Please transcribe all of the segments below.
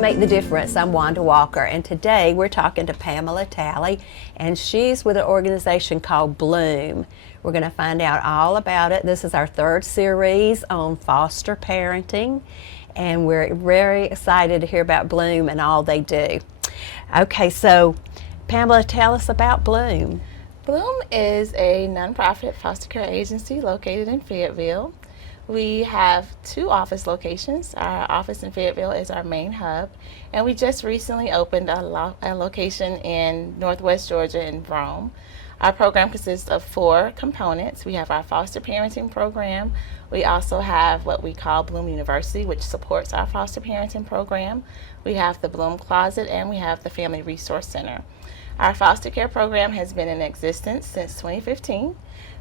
make the difference. I'm Wanda Walker, and today we're talking to Pamella Talley, and she's with an organization called Bloom. We're going to find out all about it. This is our third series on foster parenting, and we're very excited to hear about Bloom and all they do. Okay, so Pamela, tell us about Bloom. Bloom is a nonprofit foster care agency located in Fayetteville. We have 2 office locations. Our office in Fayetteville is our main hub, and we just recently opened a location in Northwest Georgia in Rome. Our program consists of 4 components. We have our foster parenting program. We also have what we call Bloom University, which supports our foster parenting program. We have the Bloom Closet, and we have the Family Resource Center. Our foster care program has been in existence since 2015.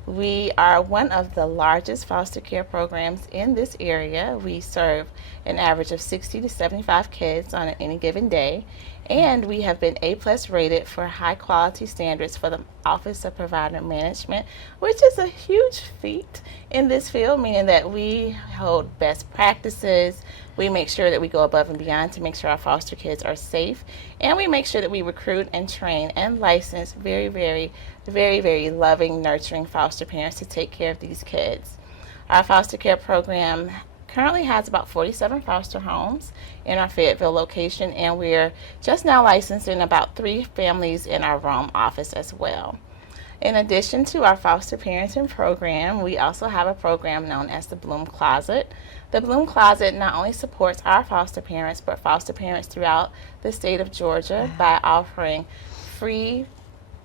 We are one of the largest foster care programs in this area. We serve an average of 60 to 75 kids on any given day, and we have been A+ rated for high quality standards for the Office of Provider Management, which is a huge feat in this field, meaning that we hold best practices. We make sure that we go above and beyond to make sure our foster kids are safe, and we make sure that we recruit and train and license very loving, nurturing foster parents to take care of these kids. Our foster care program currently has about 47 foster homes in our Fayetteville location, and we're just now licensing about 3 families in our Rome office as well. In addition to our foster parenting program, we also have a program known as the Bloom Closet. The Bloom Closet not only supports our foster parents, but foster parents throughout the state of Georgia by offering free,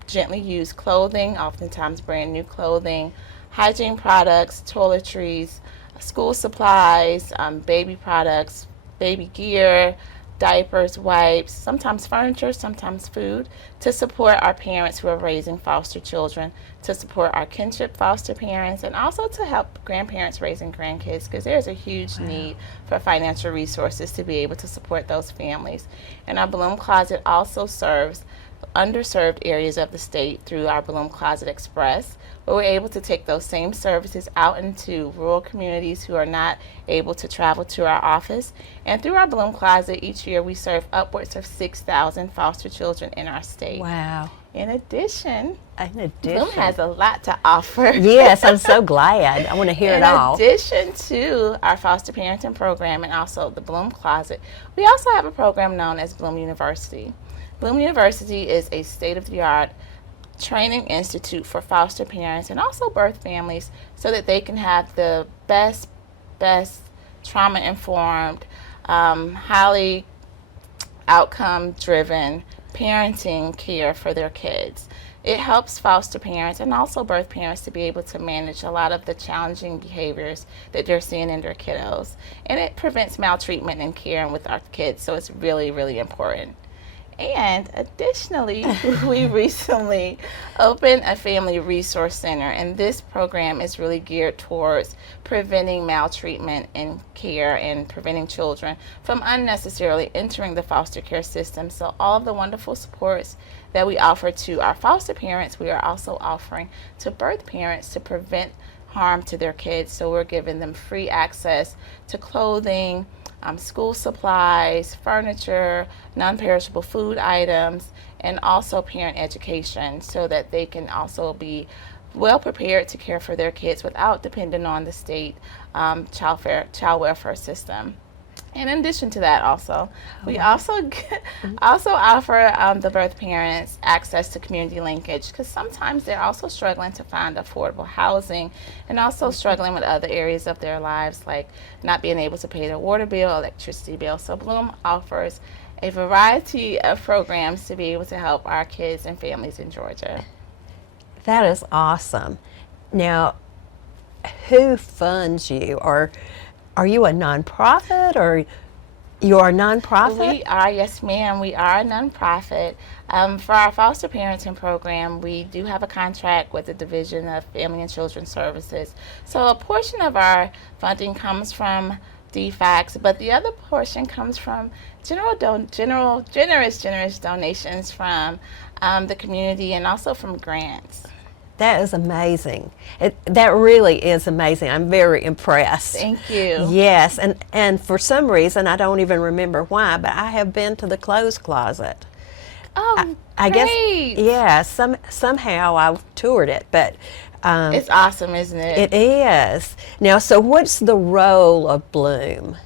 gently used clothing, oftentimes brand new clothing, hygiene products, toiletries, school supplies, baby products, baby gear, diapers, wipes, sometimes furniture, sometimes food, to support our parents who are raising foster children, to support our kinship foster parents, and also to help grandparents raising grandkids, because there's a huge need for financial resources to be able to support those families. And our Bloom Closet also serves underserved areas of the state through our Bloom Closet Express, where we're able to take those same services out into rural communities who are not able to travel to our office. And through our Bloom Closet, each year we serve upwards of 6,000 foster children in our state. Wow. In addition, Bloom has a lot to offer. Yes, I'm so glad. I want to hear it all. In addition to our foster parenting program and also the Bloom Closet, we also have a program known as Bloom University. Bloom University is a state-of-the-art training institute for foster parents and also birth families so that they can have the best trauma-informed, highly outcome-driven parenting care for their kids. It helps foster parents and also birth parents to be able to manage a lot of the challenging behaviors that they're seeing in their kiddos. And it prevents maltreatment and caring with our kids, so it's really important. And additionally, we recently opened a Family Resource Center, and this program is really geared towards preventing maltreatment in care and preventing children from unnecessarily entering the foster care system. So all of the wonderful supports that we offer to our foster parents, we are also offering to birth parents to prevent harm to their kids. So we're giving them free access to clothing, school supplies, furniture, non-perishable food items, and also parent education so that they can also be well prepared to care for their kids without depending on the state child welfare system. And in addition to that, also, we also offer the birth parents access to community linkage, because sometimes they're also struggling to find affordable housing and also struggling with other areas of their lives, like not being able to pay their water bill, electricity bill. So Bloom offers a variety of programs to be able to help our kids and families in Georgia. That is awesome. Now, who funds you? Or are you a nonprofit, or you are a nonprofit? We are, yes ma'am, we are a nonprofit. For our foster parenting program, we do have a contract with the Division of Family and Children Services. So a portion of our funding comes from DFACS, but the other portion comes from generous donations from the community and also from grants. That is amazing. That really is amazing. I'm very impressed. Thank you. Yes, and for some reason, I don't even remember why, but I have been to the clothes closet. Oh, I guess, great. yeah, somehow I toured it, but It's awesome, isn't it? it is. Now, so what's the role of Bloom?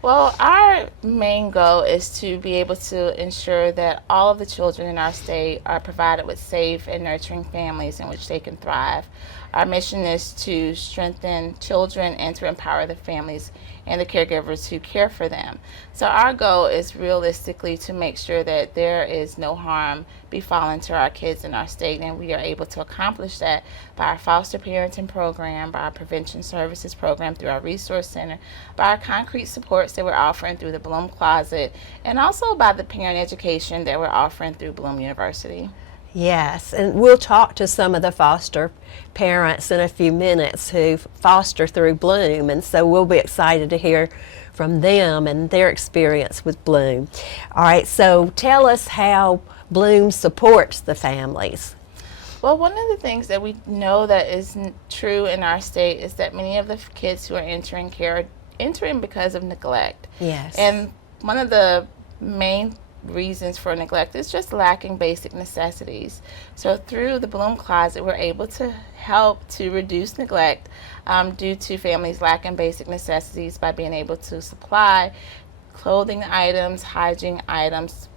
Well, our main goal is to be able to ensure that all of the children in our state are provided with safe and nurturing families in which they can thrive. Our mission is to strengthen children and to empower the families and the caregivers who care for them. So our goal is realistically to make sure that there is no harm befallen to our kids in our state, and we are able to accomplish that by our foster parenting program, by our prevention services program through our resource center, by our concrete supports that we're offering through the Bloom Closet, and also by the parent education that we're offering through Bloom University. Yes, and we'll talk to some of the foster parents in a few minutes who foster through Bloom, and so we'll be excited to hear from them and their experience with Bloom. All right, so tell us how Bloom supports the families. Well, one of the things that we know that is true in our state is that many of the kids who are entering care are entering because of neglect. Yes. And one of the main reasons for neglect is just lacking basic necessities. So through the Bloom Closet, we're able to help to reduce neglect due to families lacking basic necessities by being able to supply clothing items, hygiene items,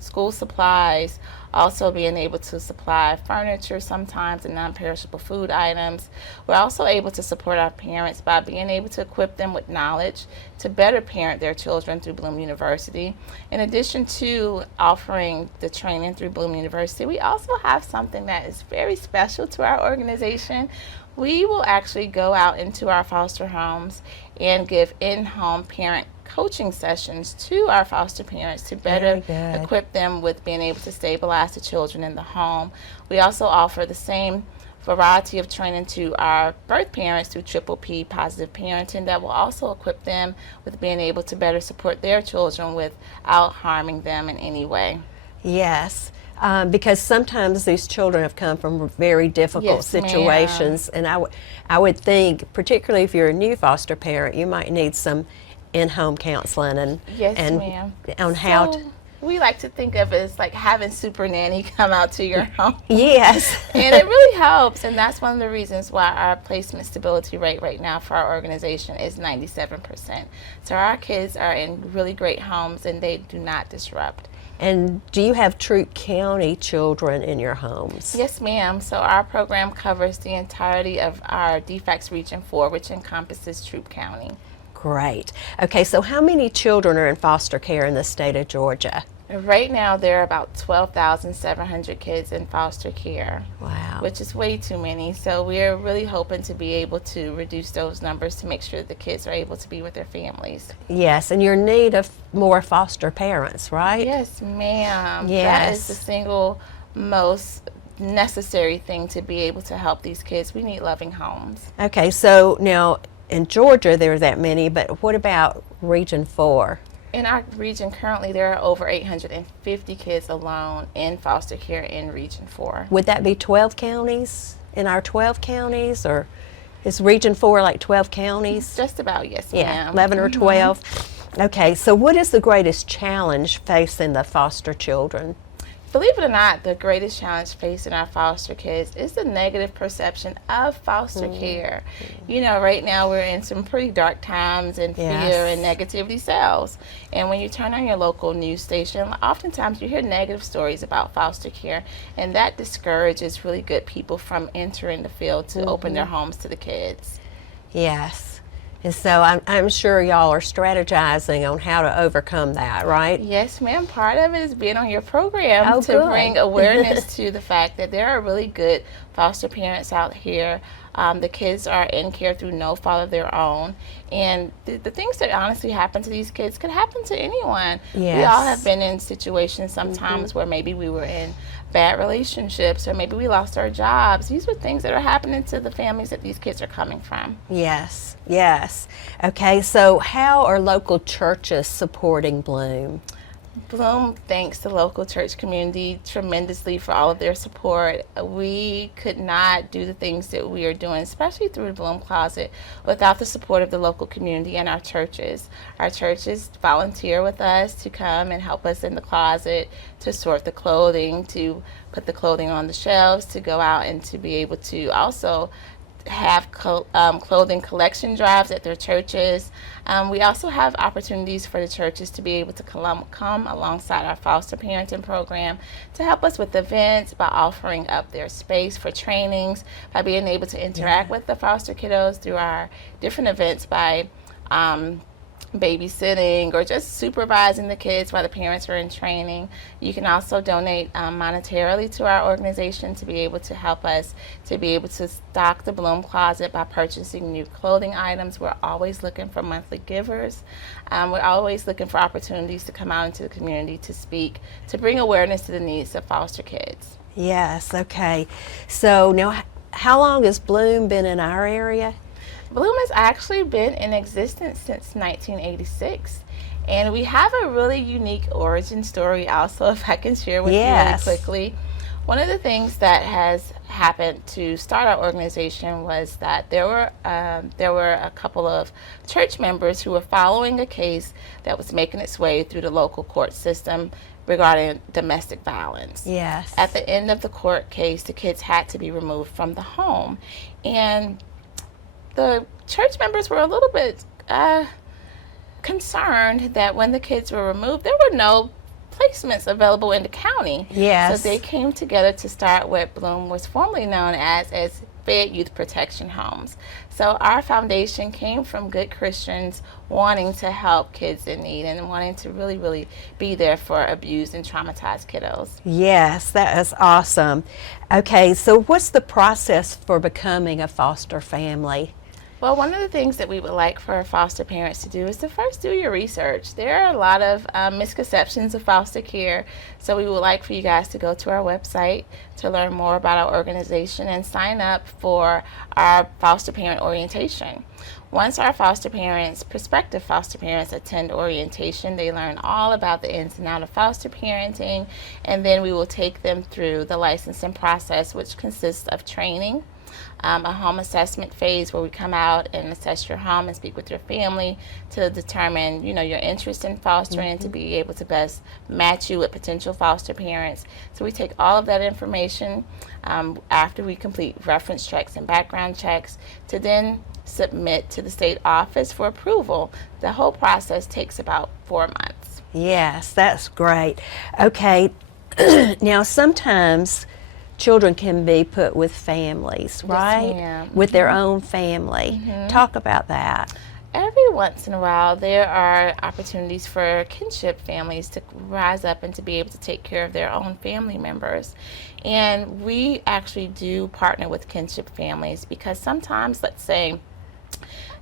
school supplies, also being able to supply furniture sometimes and non-perishable food items. We're also able to support our parents by being able to equip them with knowledge to better parent their children through Bloom University. In addition to offering the training through Bloom University, we also have something that is very special to our organization. We will actually go out into our foster homes and give in-home parent coaching sessions to our foster parents to better equip them with being able to stabilize the children in the home. We also offer the same variety of training to our birth parents through Triple P Positive Parenting that will also equip them with being able to better support their children without harming them in any way. Yes. Because sometimes these children have come from very difficult situations, and I would think, particularly if you're a new foster parent, you might need some in-home counseling and on how to. We like to think of it as like having Super Nanny come out to your home. Yes. And it really helps, and that's one of the reasons why our placement stability rate right now for our organization is 97%. So our kids are in really great homes and they do not disrupt. And do you have Troup County children in your homes? Yes, ma'am. So our program covers the entirety of our DFACS Region 4, which encompasses Troup County. Great. Okay, so how many children are in foster care in the state of Georgia? Right now, there are about 12,700 kids in foster care. Wow. Which is way too many. So we're really hoping to be able to reduce those numbers to make sure that the kids are able to be with their families. Yes, and you're in need of more foster parents, right? Yes, ma'am. Yes. That is the single most necessary thing to be able to help these kids. We need loving homes. Okay, so now in Georgia there are that many, but what about Region 4? In our region currently, there are over 850 kids alone in foster care in Region 4. Would that be 12 counties? In our 12 counties, or is Region 4 like 12 counties? Just about, yes, Yeah, ma'am. 11 or 12. Okay, so what is the greatest challenge facing the foster children? Believe it or not, the greatest challenge facing our foster kids is the negative perception of foster care. You know, right now we're in some pretty dark times, and fear and negativity sells. And when you turn on your local news station, oftentimes you hear negative stories about foster care, and that discourages really good people from entering the field to open their homes to the kids. Yes. And so I'm sure y'all are strategizing on how to overcome that, right? Yes, ma'am. Part of it is being on your program to good. bring awareness to the fact that there are really good foster parents out here. The kids are in care through no fault of their own. And the things that honestly happen to these kids could happen to anyone. Yes. We all have been in situations sometimes where maybe we were in bad relationships, or maybe we lost our jobs. These are things that are happening to the families that these kids are coming from. Yes, yes. Okay, so how are local churches supporting Bloom? Bloom thanks the local church community tremendously for all of their support. We could not do the things that we are doing, especially through the Bloom Closet, without the support of the local community and our churches. Our churches volunteer with us to come and help us in the closet, to sort the clothing, to put the clothing on the shelves, to go out and to be able to also have clothing collection drives at their churches. We also have opportunities for the churches to be able to come alongside our foster parenting program to help us with events, by offering up their space for trainings, by being able to interact with the foster kiddos through our different events, by babysitting or just supervising the kids while the parents are in training. You can also donate monetarily to our organization to be able to help us to be able to stock the Bloom Closet by purchasing new clothing items. We're always looking for monthly givers. We're always looking for opportunities to come out into the community to speak, to bring awareness to the needs of foster kids. Yes, okay. So now, how long has Bloom been in our area? Bloom has actually been in existence since 1986, and we have a really unique origin story also, if I can share with you really quickly. One of the things that has happened to start our organization was that there were a couple of church members who were following a case that was making its way through the local court system regarding domestic violence. Yes. At the end of the court case, the kids had to be removed from the home, and the church members were a little bit concerned that when the kids were removed, there were no placements available in the county. Yes. So they came together to start what Bloom was formerly known as Fed Youth Protection Homes. So our foundation came from good Christians wanting to help kids in need and wanting to really, really be there for abused and traumatized kiddos. Yes, that is awesome. Okay, so what's the process for becoming a foster family? Well, one of the things that we would like for foster parents to do is to first do your research. There are a lot of misconceptions of foster care, so we would like for you guys to go to our website to learn more about our organization and sign up for our foster parent orientation. Once our prospective foster parents attend orientation, they learn all about the ins and outs of foster parenting, and then we will take them through the licensing process, which consists of training, a home assessment phase where we come out and assess your home and speak with your family to determine, your interest in fostering and to be able to best match you with potential foster parents. So we take all of that information after we complete reference checks and background checks to then submit to the state office for approval. The whole process takes about 4 months. Yes, that's great. Okay, now sometimes children can be put with families, right? Yes, ma'am. With their own family. Talk about that. Every once in a while, there are opportunities for kinship families to rise up and to be able to take care of their own family members. And we actually do partner with kinship families because sometimes, let's say,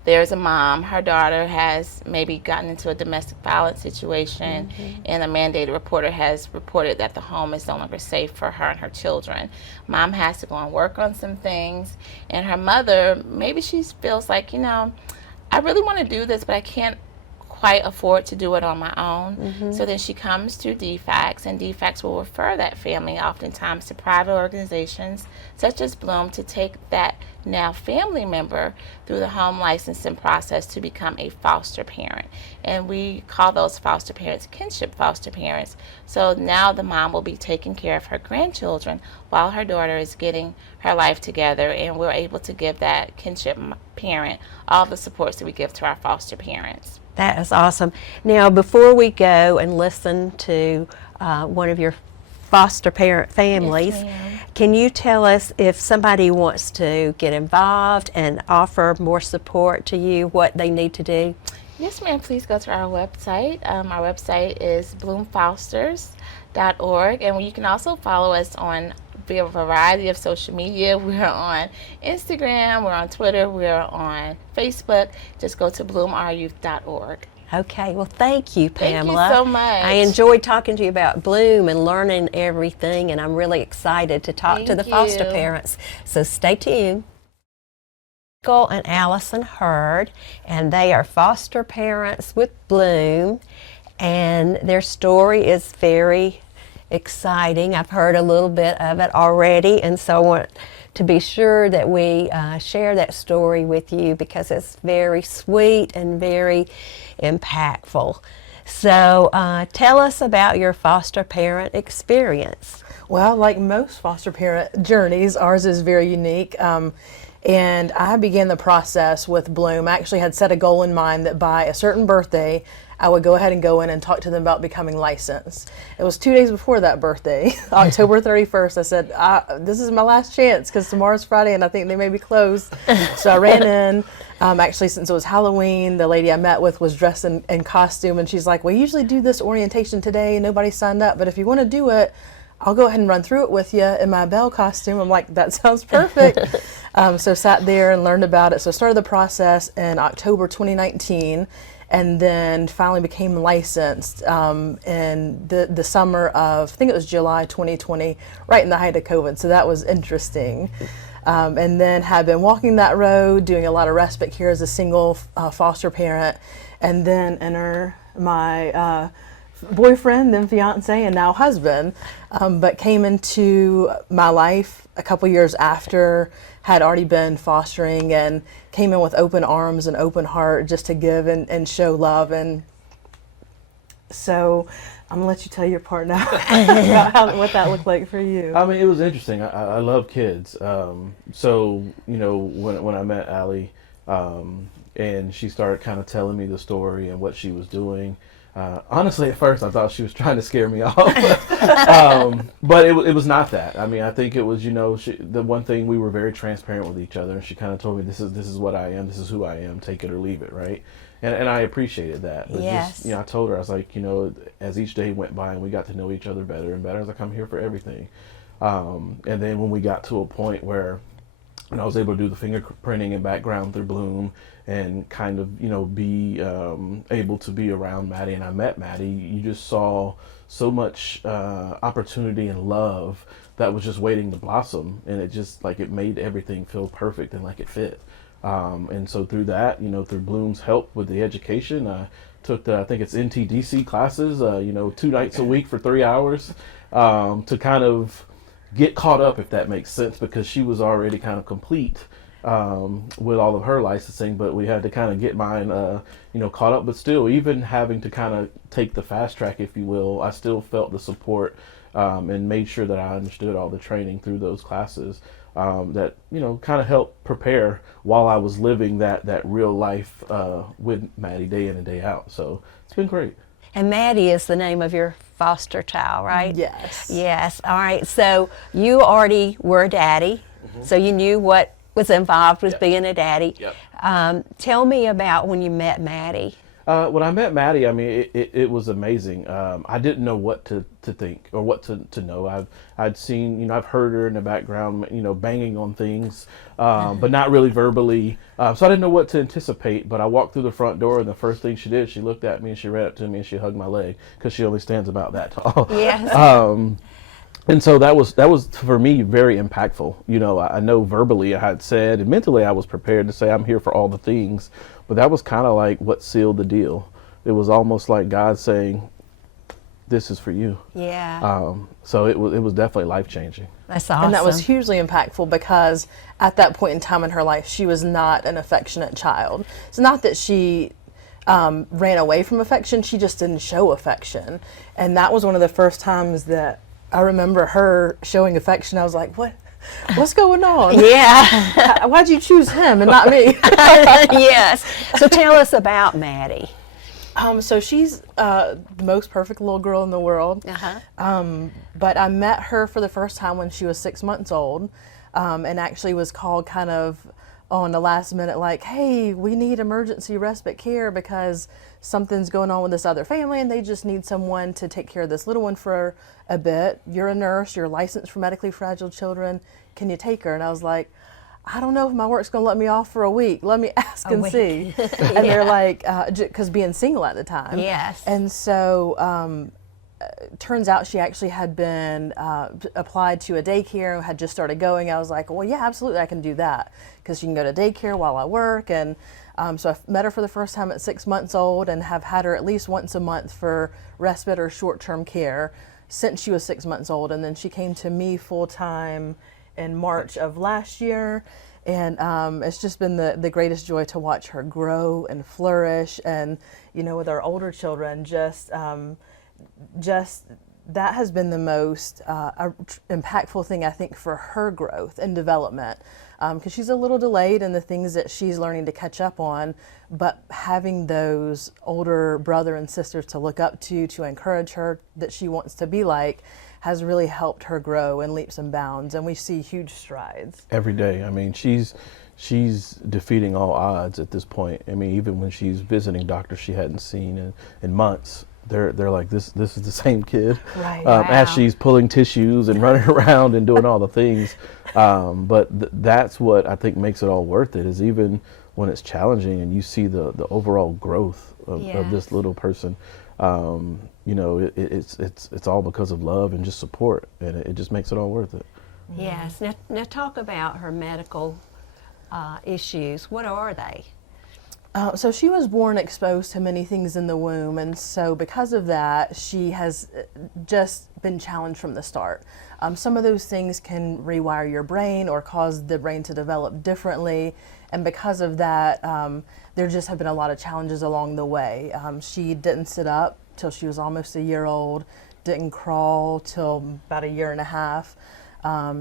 there's a mom, her daughter has maybe gotten into a domestic violence situation, and a mandated reporter has reported that the home is no longer safe for her and her children. Mom has to go and work on some things, and her mother, maybe she feels like, I really want to do this, but I can't quite afford to do it on my own. So then she comes to DFACS, and DFACS will refer that family oftentimes to private organizations such as Bloom to take that now family member through the home licensing process to become a foster parent. And we call those foster parents kinship foster parents. So now the mom will be taking care of her grandchildren while her daughter is getting her life together, and we're able to give that kinship parent all the supports that we give to our foster parents. That is awesome. Now, before we go and listen to one of your foster parent families, Yes, can you tell us if somebody wants to get involved and offer more support to you, what they need to do? Yes, ma'am. Please go to our website. Our website is bloomfosters.org, and you can also follow us on via a variety of social media. We're on Instagram, we're on Twitter, we're on Facebook. Just go to bloomouryouth.org. Okay, well, thank you, Pamela. Thank you so much. I enjoyed talking to you about Bloom and learning everything, and I'm really excited to talk to the foster parents. So stay tuned. Michael and Allison Hurd, and they are foster parents with Bloom. and their story is very exciting. I've heard a little bit of it already, and so I want to be sure that we share that story with you because it's very sweet and very impactful. So tell us about your foster parent experience. Well, like most foster parent journeys, ours is very unique. And I began the process with Bloom. I actually had set a goal in mind that by a certain birthday, I would go ahead and go in and talk to them about becoming licensed. It was 2 days before that birthday, October 31st. I said, this is my last chance because tomorrow's Friday and I think they may be closed. So I ran in. Actually, since it was Halloween, the lady I met with was dressed in costume, and she's like, we usually do this orientation today and nobody signed up, but if you want to do it, I'll go ahead and run through it with you in my Belle costume. I'm like, that sounds perfect. So sat there and learned about it. So started the process in October 2019 and then finally became licensed in the summer of, I think it was July 2020, right in the height of COVID. So that was interesting. And then have been walking that road, doing a lot of respite care as a single foster parent, and then enter my boyfriend, then fiance, and now husband, but came into my life a couple years after, had already been fostering, and came in with open arms and open heart just to give and show love. And so I'm gonna let you tell your part now about what that looked like for you. I mean, it was interesting. I love kids. So, you know, when I met Allie, and she started kind of telling me the story and what she was doing, honestly, at first I thought she was trying to scare me off, but it was not that. I mean, I think it was, you know, the one thing, we were very transparent with each other, and she kind of told me, this is what I am, this is who I am, take it or leave it, right? And I appreciated that. But Yes. just, you know, I told her, I was like, you know, as each day went by and we got to know each other better and better, I was like, I'm here for everything. And then when we got to a point where I was able to do the fingerprinting and background through Bloom and kind of, you know, be able to be around Maddie, and I met Maddie, you just saw so much opportunity and love that was just waiting to blossom, and it just, like, it made everything feel perfect and like it fit. And so through that, you know, through Bloom's help with the education, I took I think it's NTDC classes, you know, 2 nights a week for 3 hours, to kind of get caught up, if that makes sense, because she was already kind of complete with all of her licensing, but we had to kind of get mine, you know, caught up. But still, even having to kind of take the fast track, if you will, I still felt the support and made sure that I understood all the training through those classes that, you know, kind of helped prepare while I was living that real life with Maddie day in and day out. So it's been great. And Maddie is the name of your foster child, right? Yes. Yes. All right. So you already were a daddy, so you knew what was involved with being a daddy. Yep. Tell me about when you met Maddie. When I met Maddie, I mean, it was amazing. I didn't know what to think or what to know. I'd seen, you know, I've heard her in the background, you know, banging on things, but not really verbally. So I didn't know what to anticipate, but I walked through the front door, and the first thing she did, she looked at me and she ran up to me and she hugged my leg, because she only stands about that tall. Yes. And so that was for me very impactful. You know, I know verbally I had said, and mentally I was prepared to say I'm here for all the things, but that was kind of like what sealed the deal. It was almost like God saying, "This is for you." Yeah. So it was definitely life changing. That's awesome. And that was hugely impactful because at that point in time in her life, she was not an affectionate child. It's not that she ran away from affection, she just didn't show affection. And that was one of the first times that I remember her showing affection. I was like, what's going on? Yeah. Why'd you choose him and not me? Yes. So tell us about Maddie. So she's the most perfect little girl in the world. But I met her for the first time when she was 6 months old, and actually was called kind of on the last minute, like, hey, we need emergency respite care because something's going on with this other family and they just need someone to take care of this little one for a bit. You're a nurse, you're licensed for medically fragile children. Can you take her? And I was like, I don't know if my work's going to let me off for a week. Let me ask and see. And they're like, because being single at the time. Yes. And so turns out she actually had been applied to a daycare and had just started going. I was like, well, yeah, absolutely, I can do that because she can go to daycare while I work. And so I met her for the first time at 6 months old and have had her at least once a month for respite or short-term care since she was 6 months old. And then she came to me full-time in March of last year. And it's just been the greatest joy to watch her grow and flourish. And, you know, with our older children, just that has been the most impactful thing, I think, for her growth and development. Because she's a little delayed in the things that she's learning to catch up on, but having those older brother and sisters to look up to encourage her that she wants to be like, has really helped her grow in leaps and bounds, and we see huge strides. Every day. I mean, she's defeating all odds at this point. I mean, even when she's visiting doctors she hadn't seen in months, they're like, this is the same kid. Right. As she's pulling tissues and running around and doing all the things. But that's what I think makes it all worth it, is even when it's challenging and you see the overall growth of this little person. You know, it's all because of love and just support, and it just makes it all worth it. Yes. Now talk about her medical issues. What are they? So she was born exposed to many things in the womb, and so because of that, she has just been challenged from the start. Some of those things can rewire your brain or cause the brain to develop differently, and because of that, there just have been a lot of challenges along the way. She didn't sit up till she was almost a year old, didn't crawl till about a year and a half.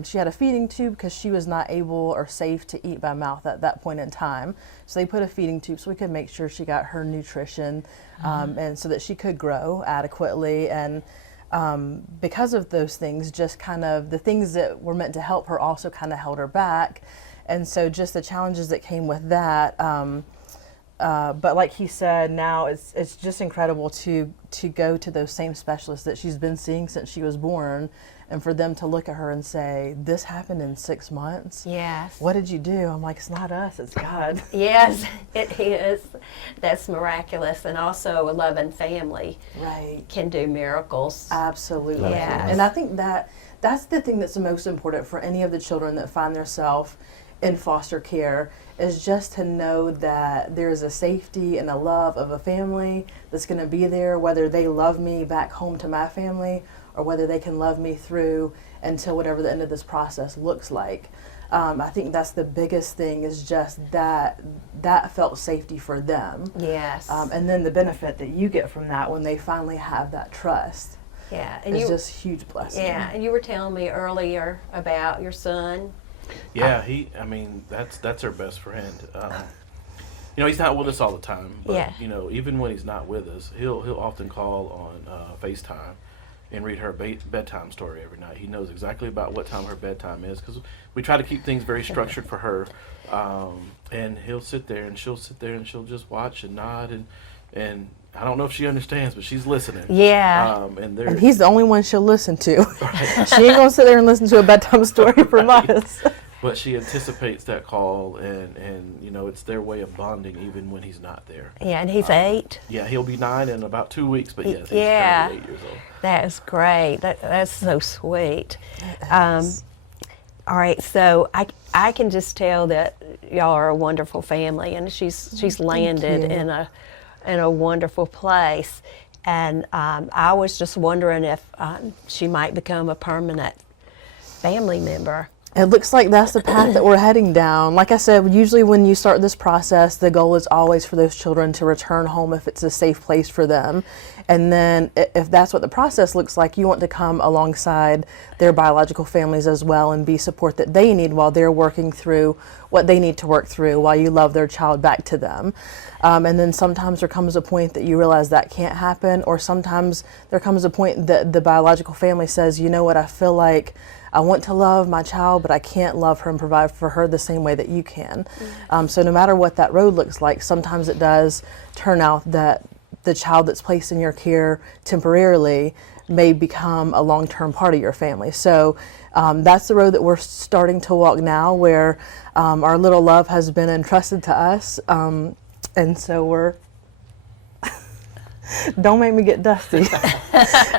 She had a feeding tube because she was not able or safe to eat by mouth at that point in time. So they put a feeding tube so we could make sure she got her nutrition and so that she could grow adequately. And because of those things, just kind of the things that were meant to help her also kind of held her back. And so just the challenges that came with that. But like he said, now it's just incredible to go to those same specialists that she's been seeing since she was born, and for them to look at her and say, this happened in 6 months? Yes. What did you do? I'm like, it's not us, it's God. Yes, it is. That's miraculous. And also a loving family Right. can do miracles. Absolutely. Yes. And I think that's the thing that's the most important for any of the children that find themselves in foster care, is just to know that there's a safety and a love of a family that's going to be there, whether they love me back home to my family or whether they can love me through until whatever the end of this process looks like. I think that's the biggest thing, is just that felt safety for them. Yes. And then the benefit that you get from that when they finally have that trust. Yeah. It's just a huge blessing. Yeah, and you were telling me earlier about your son. Yeah, I mean, that's her best friend. You know, he's not with us all the time, but Yeah. you know, even when he's not with us, he'll often call on FaceTime and read her bedtime story every night. He knows exactly about what time her bedtime is, because we try to keep things very structured for her. And he'll sit there and she'll just watch and nod and I don't know if she understands, but she's listening. Yeah. And he's the only one she'll listen to. Right. She ain't gonna sit there and listen to a bedtime story from us. But she anticipates that call, and you know, it's their way of bonding even when he's not there. Yeah, and he's 8. Yeah, he'll be 9 in about 2 weeks, but yes, he's Yeah. currently 8 years old. That is great. That's so sweet. All right, so I can just tell that y'all are a wonderful family, and she's landed in a wonderful place. And I was just wondering if she might become a permanent family member. It looks like that's the path that we're heading down. Like I said, usually when you start this process, the goal is always for those children to return home if it's a safe place for them. And then if that's what the process looks like, you want to come alongside their biological families as well and be support that they need while they're working through what they need to work through while you love their child back to them. And then sometimes there comes a point that you realize that can't happen, or sometimes there comes a point that the biological family says, you know what, I feel like I want to love my child, but I can't love her and provide for her the same way that you can. So no matter what that road looks like, sometimes it does turn out that the child that's placed in your care temporarily may become a long-term part of your family. So that's the road that we're starting to walk now, where our little love has been entrusted to us. And so we're Don't make me get dusty.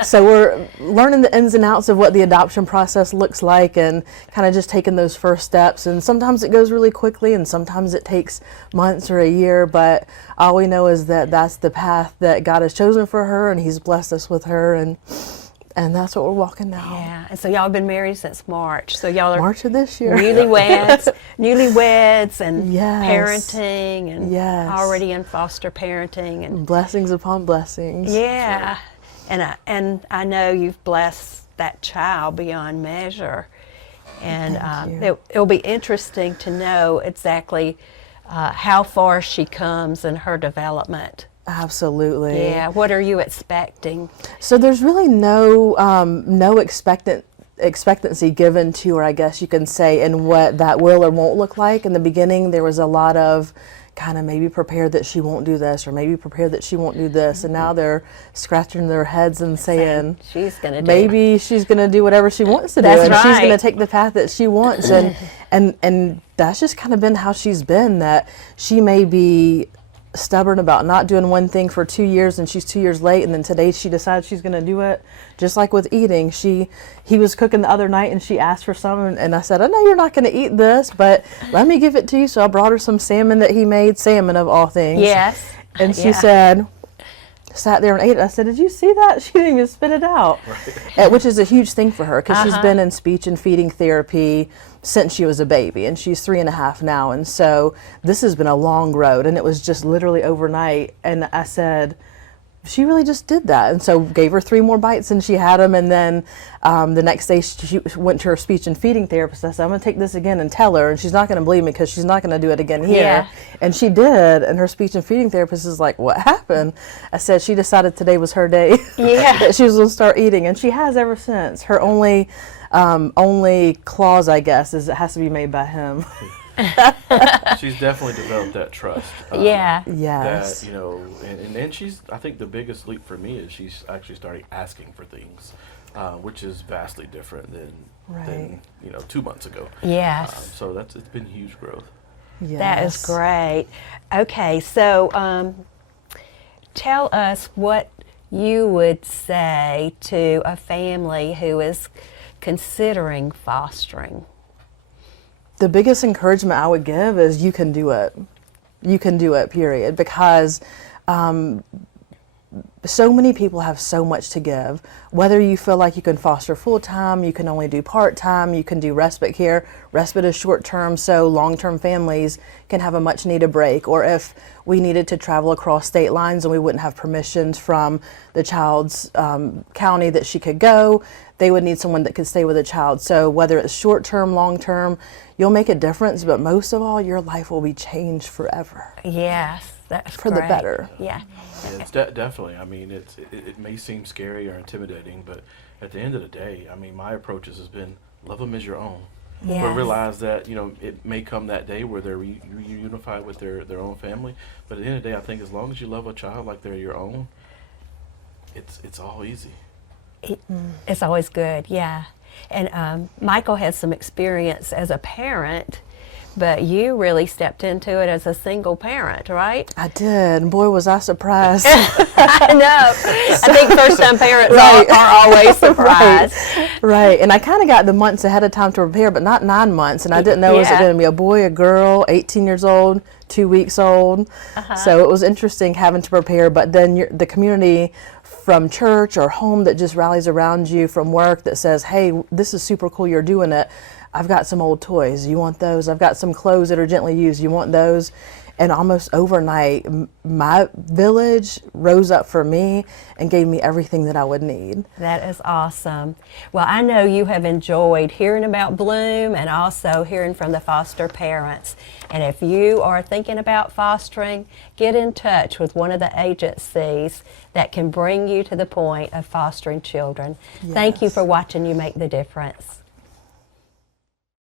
So we're learning the ins and outs of what the adoption process looks like and kind of just taking those first steps. And sometimes it goes really quickly and sometimes it takes months or a year, but all we know is that that's the path that God has chosen for her, and He's blessed us with her, and that's what we're walking now. Yeah, and so y'all have been married since March. So y'all are March of this year. newlyweds and Yes. parenting and Yes. already in foster parenting and Blessings upon blessings. yeah. And I know you've blessed that child beyond measure. And Thank you. it'll be interesting to know exactly how far she comes in her development. Absolutely. Yeah. What are you expecting? So there's really no expectancy given to her, I guess you can say, in what that will or won't look like. In the beginning, there was a lot of kind of maybe prepared that she won't do this, or maybe prepared that she won't do this, and now they're scratching their heads and saying, She's going to do maybe she's going to do whatever she wants to do, That's and she's going to right. take the path that she wants, and that's just kind of been how she's been. That she may be stubborn about not doing one thing for 2 years, and she's 2 years late, and then today she decides she's going to do it. Just like with eating, he was cooking the other night and she asked for some, and I said, I know you're not going to eat this, but let me give it to you. So I brought her some salmon that he made, salmon of all things. Yes. And she Yeah. said, sat there and ate it. I said, did you see that? She didn't even spit it out, which is a huge thing for her, because she's been in speech and feeding therapy since she was a baby, and she's 3.5 now. And so this has been a long road, and it was just literally overnight. And I said, she really just did that. And so gave her 3 more bites and she had them. And then the next day she went to her speech and feeding therapist. I said, I'm going to take this again and tell her. And she's not going to believe me because she's not going to do it again here. Yeah. And she did. And her speech and feeding therapist is like, what happened? I said, she decided today was her day. Yeah. That she was going to start eating. And she has ever since. Her only clause, I guess, is it has to be made by him. She's definitely developed that trust. Yeah. Yes. That, and she's, I think the biggest leap for me is she's actually started asking for things, which is vastly different than, Right. 2 months ago. Yes. So it's been huge growth. Yes. That is great. Okay, so tell us what you would say to a family who is considering fostering. The biggest encouragement I would give is you can do it. You can do it, period. Because so many people have so much to give. Whether you feel like you can foster full-time, you can only do part-time, you can do respite care. Respite is short-term, so long-term families can have a much-needed break. Or if we needed to travel across state lines and we wouldn't have permissions from the child's county that she could go, they would need someone that could stay with the child. So whether it's short-term, long-term, you'll make a difference, but most of all, your life will be changed forever. Yes, that's For the great. better. Yeah. Yeah, it's definitely. I mean, it may seem scary or intimidating, but at the end of the day, I mean, my approach has been love them as your own. Yes. But realize that it may come that day where they're reunified with their own family. But at the end of the day, I think as long as you love a child like they're your own, it's all easy. It's always good, yeah. And Michael has some experience as a parent, but you really stepped into it as a single parent, right? I did, and boy, was I surprised. I know. I think first-time parents Right. are always surprised. Right, and I kind of got the months ahead of time to prepare, but not 9 months, and I didn't know, was it Yeah. going to be a boy, a girl, 18 years old, 2 weeks old? So it was interesting having to prepare, but then the community from church or home that just rallies around you, from work that says, hey, this is super cool, you're doing it. I've got some old toys, you want those? I've got some clothes that are gently used, you want those? And almost overnight, my village rose up for me and gave me everything that I would need. That is awesome. Well, I know you have enjoyed hearing about Bloom and also hearing from the foster parents. And if you are thinking about fostering, get in touch with one of the agencies that can bring you to the point of fostering children. Thank you Yes. for watching You Make the Difference.